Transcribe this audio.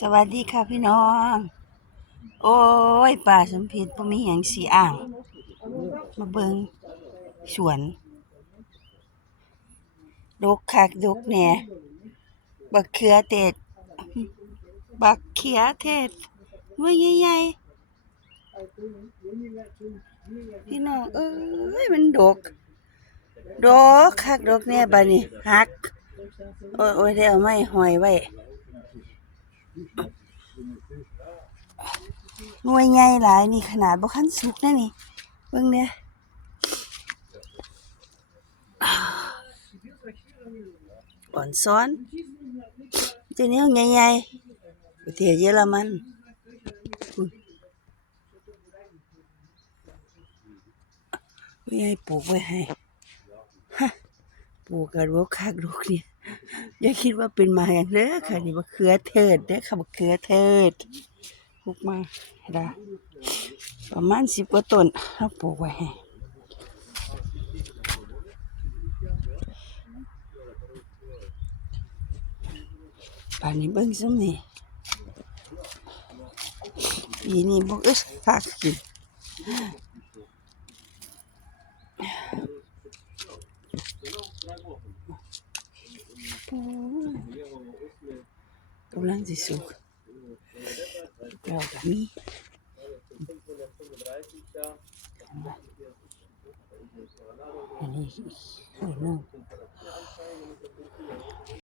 สวัสดีค่ะพี่น้อง โอ้ยป่าสมพิษบ่มีหยังสีอ่าง มาเบิงสวน ดกคักดกแหน่บักเขือเทศบักเขือเทศหน่วยใหญ่ๆพี่น้องเอ้ยมันดก ดกคักดกแหน่บัดนี้หัก โอ้ยโอ้ยได้เอาไม้ห้อยไว้ หน่วยใหญ่หลายนี่ขนาดบ่คันสุกนะนี่เบิ่งเด้ออ่อนซ้อนเจ้าแนวใหญ่ๆประเทศเยอรมันไม่ให้ปลูกไว้ให้ปลูกกระโดกคักลูกเนี่ย อย่าคิดว่าเป็นมาอย่างเด้อค่ะนี่มะเขือเทศเด้อค่ะมะเขือเทศปลูกมาได้ประมาณสิบกว่าต้นเราปลูกไว้ป่านนี้เบิ่งซุมนี่ปีนี้บ่อึดคักกิน ราก็มีอันนี้อีกหนึ่ง